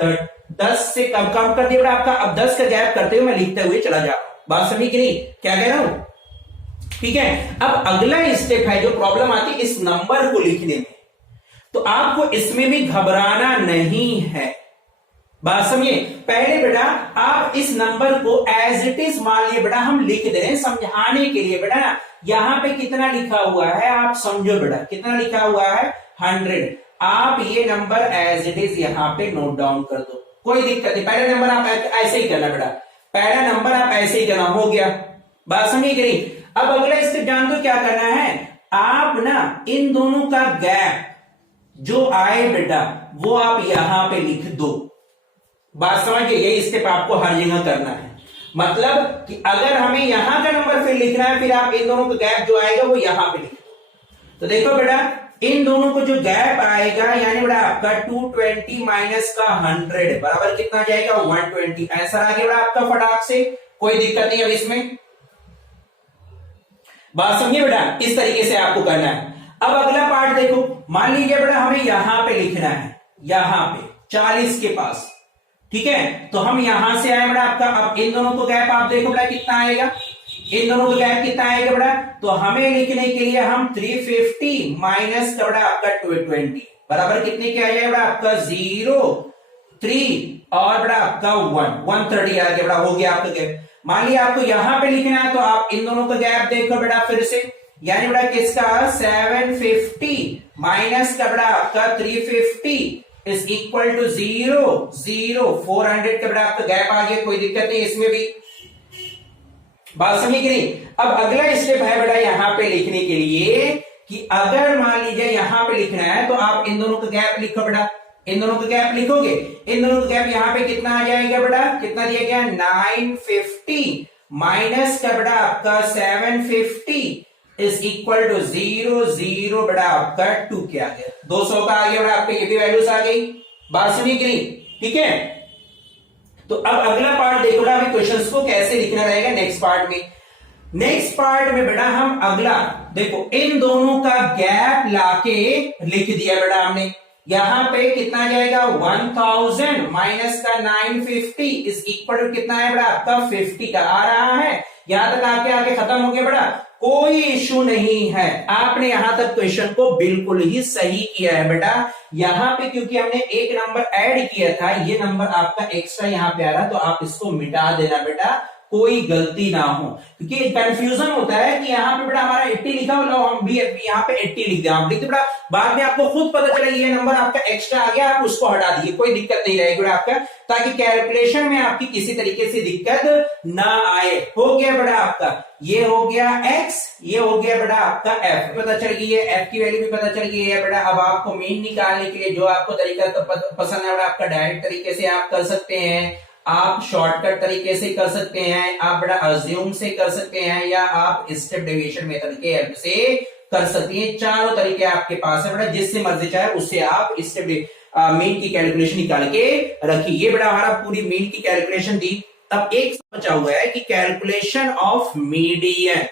10 से कम कर दिया बेटा आपका, अब 10 का गैप करते हुए मैं लिखते हुए चला जा। बात समझ गई? क्या कह रहा हूं? ठीक है, अब अगला स्टेप है जो प्रॉब्लम आती है इस नंबर को लिखने में, तो आपको इसमें भी घबराना नहीं है। बात समझिए, पहले बेटा आप इस नंबर को एज इट इज मान लिए बेटा हम लिख दे रहे हैं समझाने के लिए। बेटा यहां पे कितना लिखा हुआ है आप समझो बेटा, कितना लिखा हुआ है 100। आप ये नंबर एज इट इज यहां पे नोट डाउन कर दो, कोई दिक्कत नहीं। पहला नंबर आप ऐसे ही करना बेटा, पहला नंबर आप ऐसे ही करना, हो गया। बात समझ गई? अब अगला स्टेप जान दो क्या करना है, आप ना इन दोनों का गैप जो आए बेटा वो आप यहां पे लिख दो। बात समझिए, यही स्टेप आपको हर जगह करना है। मतलब कि अगर हमें यहां का नंबर फिर लिखना है, फिर आप इन दोनों का गैप जो आएगा वो यहां पे लिख दो। तो देखो बेटा इन दोनों को जो गैप आएगा यानी बेटा आपका 220 माइनस का 100 बराबर कितना जाएगा 120। आंसर आ गया बेटा आपका फटाक से, कोई दिक्कत नहीं अब इसमें। बात समझिए बेटा, इस तरीके से आपको करना है। अब अगला पार्ट देखो, मान लीजिए बेटा हमें यहां पे लिखना है, यहां पे 40 के पास। ठीक है, तो हम यहां से आए बेटा आपका, अब इन दोनों को गैप आप देखो बेटा कितना आएगा, इन दोनों का गैप कितना आएगा बेटा, तो हमें लिखने के लिए हम 350 माइनस का बेटा आपका 220 बराबर कितने के आ जाएगा बेटा आपका 0, 3 और बेटा आपका 130 आ गया बेटा, हो गया आपका गैप। मान लिया आपको यहां पे लिखना है तो आप इन दोनों का गैप देखो बेटा फिर से, यानी बेटा किसका 750 माइनस का बेटा आपका 350 इज इक्वल टू 0 0 400 का बेटा आपका गैप आ गया, कोई दिक्कत नहीं इसमें भी, बात समझी कि नहीं। अब अगला स्टेप है बेटा यहां पे लिखने के लिए कि अगर मान लीजिए यहां पे लिखना है तो आप इन दोनों का गैप लिखो बेटा, इन दोनों का गैप लिखोगे, इन दोनों का गैप यहां पे कितना आ जाएगा बेटा, कितना दिया गया 950 माइनस का बेटा आपका 750 इज इक्वल टू 0 0 बेटा आपका 2 क्या आ गया, 200 का आ गया बेटा आपका, ये भी वैल्यूज आ गई, बात सुनिए कि नहीं, ठीक है। तो अब अगला पार्ट देखो बेटा, अभी क्वेश्चंस को कैसे लिखना रहेगा नेक्स्ट पार्ट में। नेक्स्ट पार्ट में बेटा हम अगला देखो इन दोनों का गैप लाके लिख दिया बेटा हमने, यहां पे कितना आ जाएगा 1000 माइनस का 950 इज इक्वल टू कितना है बेटा आपका 50 का आ रहा है, यहां तक आपके आगे खत्म हो गया बेटा, कोई इश्यू नहीं है, आपने यहां तक क्वेश्चन को बिल्कुल ही सही किया है बेटा। यहां पे क्योंकि हमने एक नंबर ऐड किया था, ये नंबर आपका एक्स्ट्रा यहां पे आ रहा है, तो आप इसको मिटा देना बेटा, कोई गलती ना हो, क्योंकि कंफ्यूजन होता है कि यहाँ पे बेटा हमारा 80 लिखा हो, हम भी यहाँ पे 80 लिख दिया, आप लिखते बेटा बाद में आपको खुद पता चला ये नंबर आपका एक्स्ट्रा आ गया, आप उसको हटा दिए, कोई दिक्कत नहीं रहेगी बेटा आपका, ताकि कैलकुलेशन में आपकी किसी तरीके से दिक्कत ना आए। हो गया बेटा आपका, ये हो गया x, ये हो गया बेटा आपका f, पता चल गई है, f की वैल्यू भी पता चल गई है बेटा। अब आपको मीन निकालने के लिए जो आपको तरीका पसंद है बेटा, आपका डायरेक्ट तरीके से आप कर सकते हैं, आप शॉर्टकट तरीके से कर सकते हैं, आप बेटा अज्यूम से कर सकते हैं, या आप स्टेप डेविएशन मेथड के हेल्प से कर सकते हैं, चारों तरीके आपके पास है बेटा, जिससे मर्जी चाहे उससे आप स्टेप मीन की कैलकुलेशन निकाल के रखिए। ये बेटा हमारा पूरी मीन की कैलकुलेशन थी। अब एक बचा हुआ है कि कैलकुलेशन ऑफ मीडियन,